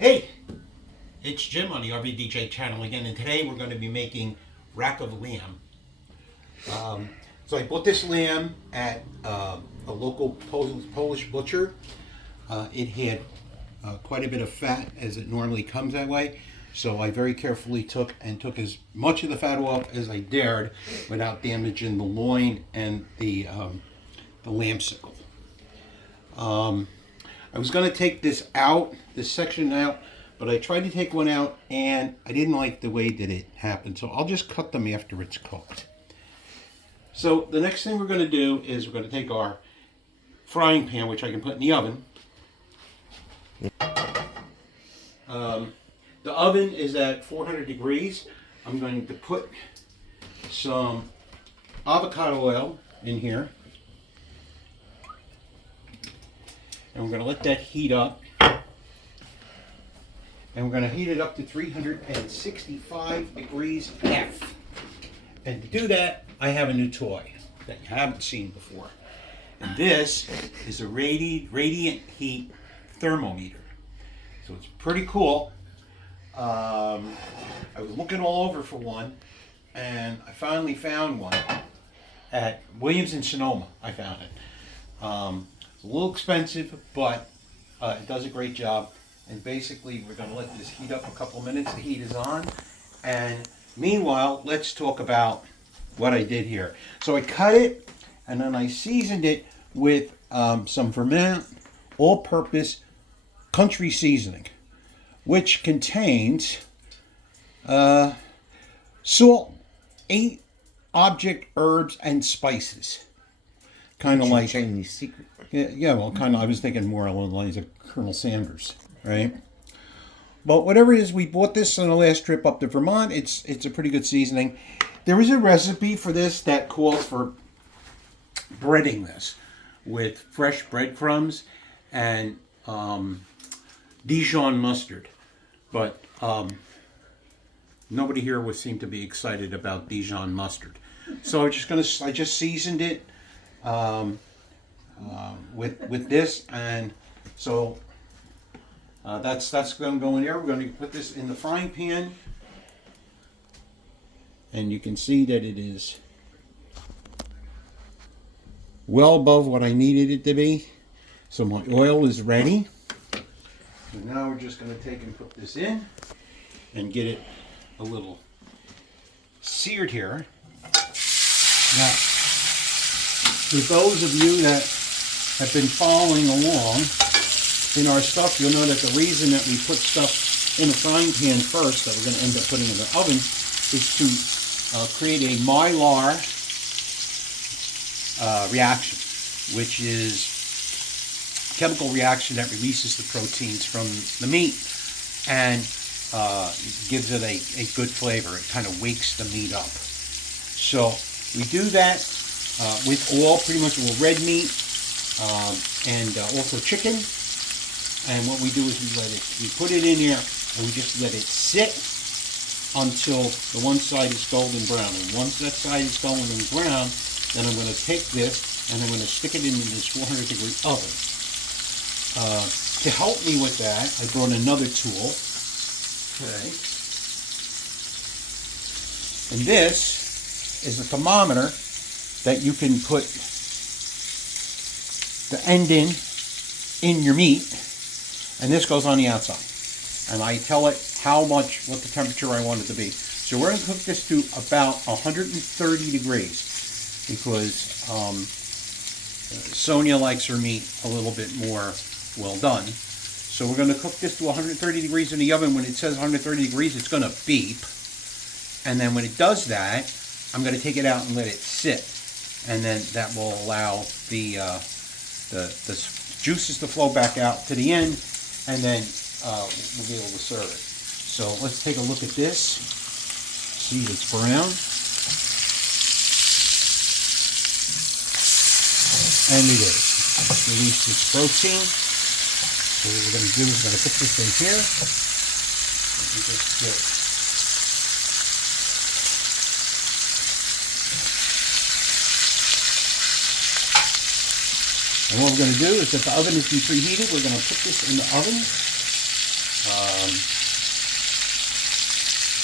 Hey, it's Jim on the RVDJ channel again, and today we're going to be making rack of lamb. So I bought this lamb at a local Polish butcher. It had quite a bit of fat, as it normally comes that way. So I very carefully took as much of the fat off as I dared without damaging the loin and the lamb sickle. I was going to take this section out, but I tried to take one out and I didn't like the way that it happened. So I'll just cut them after it's cooked. So the next thing we're going to do is we're going to take our frying pan, which I can put in the oven. The oven is at 400 degrees. I'm going to put some avocado oil in here. And we're going to let that heat up. And we're going to heat it up to 365 degrees F. And to do that, I have a new toy that you haven't seen before. And this is a radiant heat thermometer. So it's pretty cool. I was looking all over for one, and I finally found one at Williams and Sonoma. I found it. It's a little expensive, but it does a great job. And basically, we're going to let this heat up a couple of minutes. The heat is on. And meanwhile, let's talk about what I did here. So I cut it, and then I seasoned it with some Vermont all-purpose country seasoning, which contains salt, 8 object herbs, and spices. Kind of like Chinese secret. yeah, well, kind of. I was thinking more along the lines of Colonel Sanders, right? But whatever it is, we bought this on the last trip up to Vermont. It's a pretty good seasoning. There is a recipe for this that calls for breading this with fresh breadcrumbs and Dijon mustard, but nobody here would seem to be excited about Dijon mustard. So I just seasoned it with this, and so that's going to go in there. We're going to put this in the frying pan, and you can see that it is well above what I needed it to be. So my oil is ready. So now we're just going to take and put this in and get it a little seared here. Now, for those of you that have been following along in our stuff, you'll know that the reason that we put stuff in the frying pan first, that we're going to end up putting in the oven, is to create a Maillard reaction, which is a chemical reaction that releases the proteins from the meat and gives it a good flavor. It kind of wakes the meat up. So we do that with pretty much all red meat and also chicken. And what we do is we put it in there and we just let it sit until the one side is golden brown. And once that side is golden brown, then I'm going to take this and I'm going to stick it into this 400-degree oven. To help me with that, I brought another tool. Okay. And this is a thermometer that you can put the end in your meat, and this goes on the outside. And I tell it what the temperature I want it to be. So we're going to cook this to about 130 degrees because Sonia likes her meat a little bit more well done. So we're going to cook this to 130 degrees in the oven. When it says 130 degrees, it's going to beep. And then when it does that, I'm going to take it out and let it sit. And then that will allow the juices to flow back out to the end, and then we'll be able to serve it. So let's take a look at this. See, it's brown. And it is. It's released its protein. So what we're going to do is we're going to put this in here. Let me just get And what we're going to do is, if the oven is preheated, we're going to put this in the oven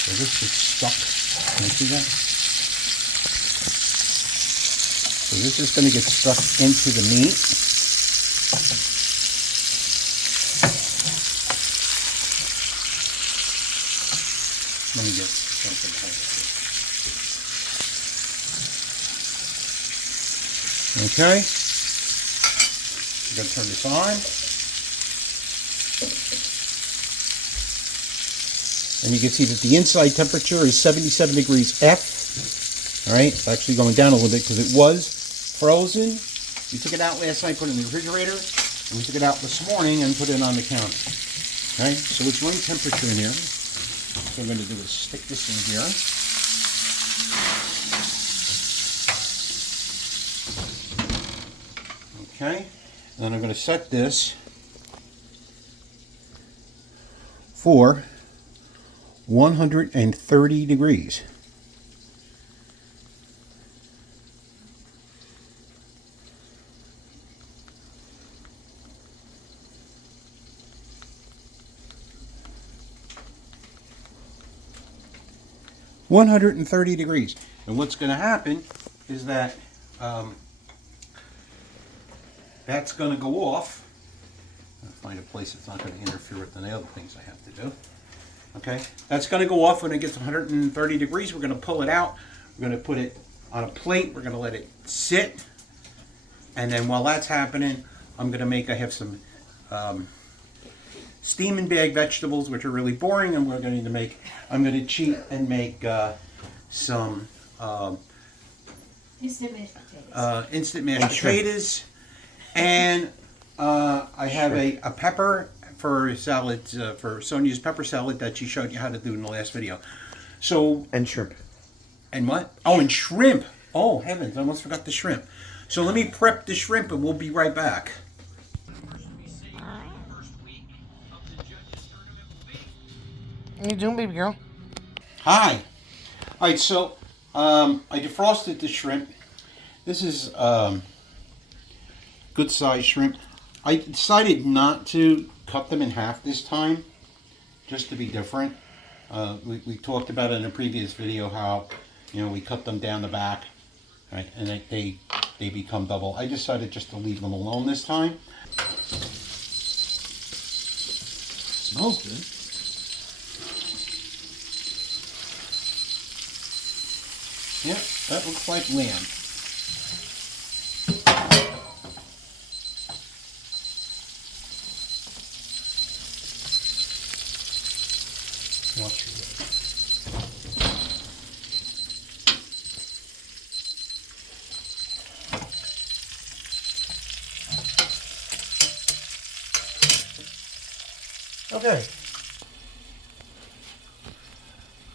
So this gets stuck. Can you see that? So this is going to get stuck into the meat. Let me get something else. Okay. I'm going to turn this on. And you can see that the inside temperature is 77 degrees F. All right, it's actually going down a little bit because it was frozen. We took it out last night, put it in the refrigerator, and we took it out this morning and put it on the counter. Okay, so it's room temperature in here. So what I'm going to do is stick this in here. Okay, and then I'm going to set this for 130 degrees. And what's going to happen is that that's going to go off. I'll find a place that's not going to interfere with the other things I have to do. Okay, that's going to go off when it gets 130 degrees. We're going to pull it out. We're going to put it on a plate. We're going to let it sit. And then while that's happening, I have some steam and bag vegetables, which are really boring. And I'm going to cheat and make some instant mashed potatoes. Instant mashed potatoes. And I have a pepper for salads, for Sonia's pepper salad that she showed you how to do in the last video. So And shrimp. And what? Oh, and shrimp. Oh, heavens, I almost forgot the shrimp. So let me prep the shrimp and we'll be right back. How you doing, baby girl? Hi. All right, so I defrosted the shrimp. This is good sized shrimp. I decided not to cut them in half this time, just to be different. We talked about it in a previous video how, we cut them down the back, right, and they become double. I decided just to leave them alone this time. Smells good. Yep, that looks like lamb. Watch your way. Okay.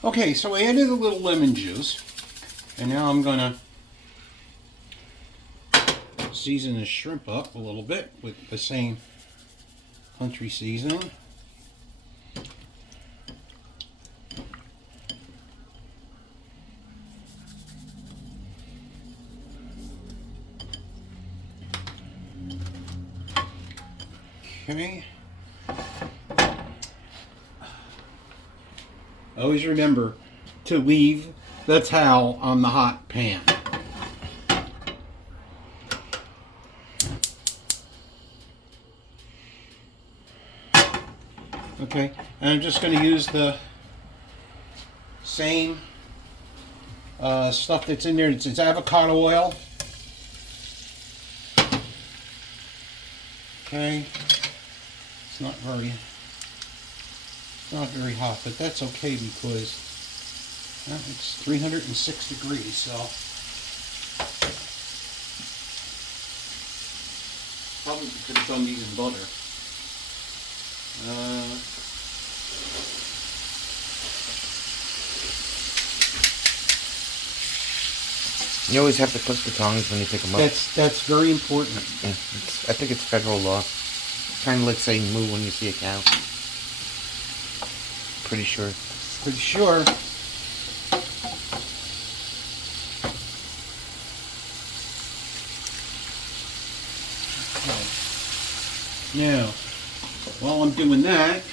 Okay, so I added a little lemon juice, and now I'm gonna season the shrimp up a little bit with the same country seasoning. Okay. Always remember to leave the towel on the hot pan. Okay, and I'm just going to use the same stuff that's in there. It's avocado oil. Okay, it's not very hot, but that's okay because it's 306 degrees, so probably could have done these in butter. You always have to click the tongs when you pick them up. That's very important. Yeah, I think it's federal law. Kind of like saying moo when you see a cow. Pretty sure. Pretty sure. Okay. Now, while I'm doing that,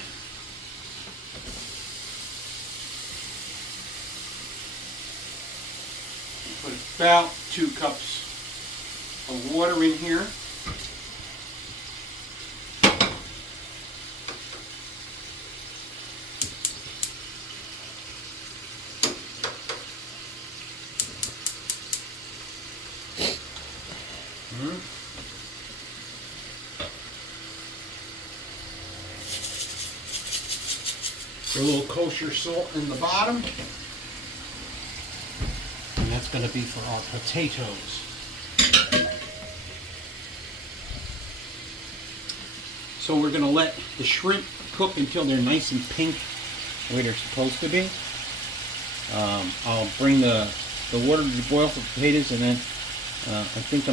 Put about 2 cups of water in here. A little kosher salt in the bottom. And that's going to be for our potatoes. So we're going to let the shrimp cook until they're nice and pink, the way they're supposed to be. I'll bring the water to boil for potatoes, and then I think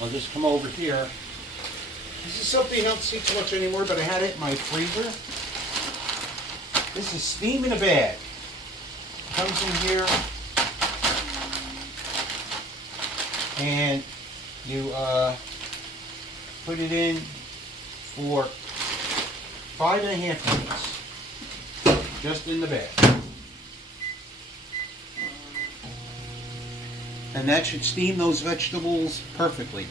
I'll just come over here. This is something I don't see too much anymore, but I had it in my freezer. This is steam in a bag. Comes in here, and you put it in for 5.5 minutes, just in the bag. And that should steam those vegetables perfectly.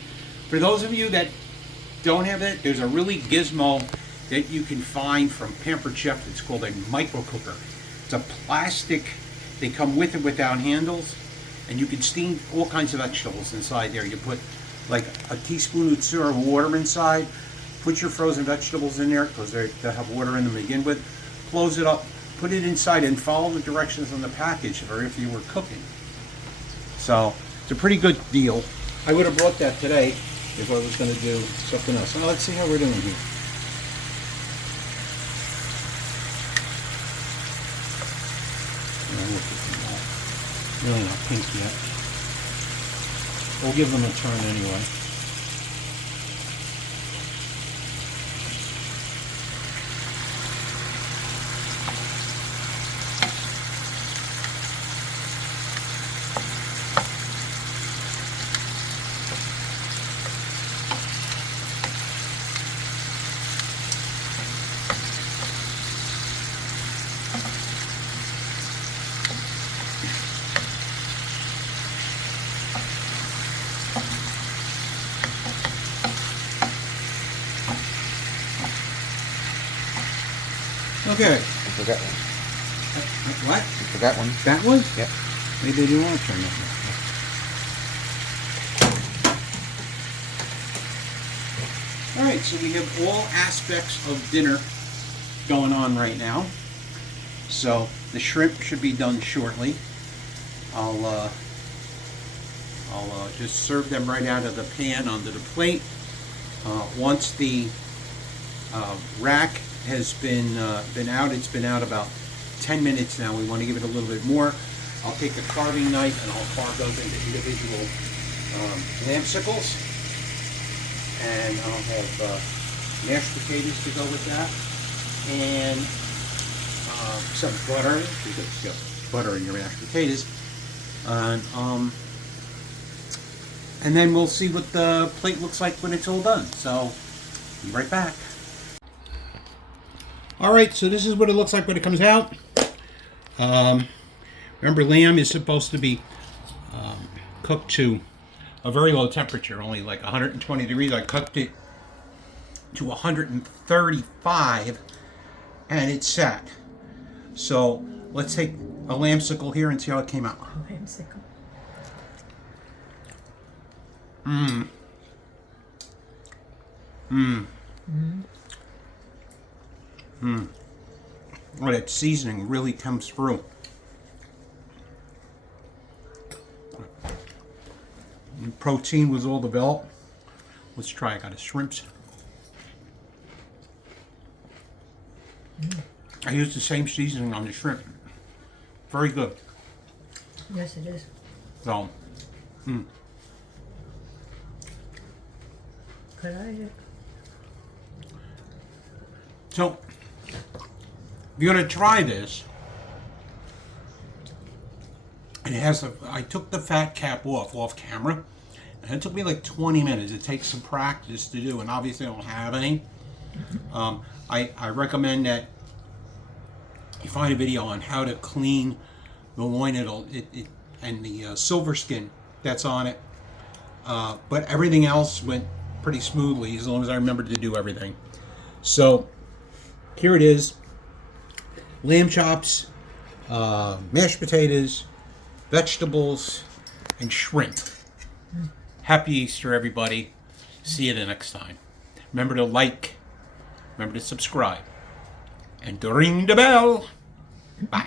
For those of you that don't have that, there's a really gizmo that you can find from Pampered Chef. It's called a micro cooker. It's a plastic, they come with and without handles, and you can steam all kinds of vegetables inside there. You put like a teaspoon of water inside, put your frozen vegetables in there, because they have water in them to begin with, close it up, put it inside, and follow the directions on the package or if you were cooking. So it's a pretty good deal. I would have brought that today if I was going to do something else. Now let's see how we're doing here. Really not pink yet. We'll give them a turn anyway. Okay. I forgot one. What? I forgot one. That one? Yep. Maybe they do want to turn that one. Alright, so we have all aspects of dinner going on right now. So the shrimp should be done shortly. I'll just serve them right out of the pan onto the plate. Once the rack has been out, it's been out about 10 minutes now. We want to give it a little bit more. I'll take a carving knife and I'll carve those into individual lamsicles. And I'll have mashed potatoes to go with that. And some butter, because you got butter in your mashed potatoes. And then we'll see what the plate looks like when it's all done. So, be right back. Alright, so this is what it looks like when it comes out. Remember, lamb is supposed to be cooked to a very low temperature, only like 120 degrees. I cooked it to 135 and it sat. So let's take a lamsicle here and see how it came out. Lamsicle. Oh, that seasoning really comes through. And protein was all developed. Let's try. I got a shrimps. I used the same seasoning on the shrimp. Very good. Yes, it is. So, Could I? so if you're gonna try this, and it has I took the fat cap off camera, and it took me like 20 minutes. It takes some practice to do, and obviously I don't have any. I recommend that you find a video on how to clean the loin. and the silver skin that's on it. But everything else went pretty smoothly as long as I remembered to do everything. So here it is. Lamb chops, mashed potatoes, vegetables, and shrimp. Happy Easter, everybody. See you the next time. Remember to like, remember to subscribe, and to ring the bell. Bye.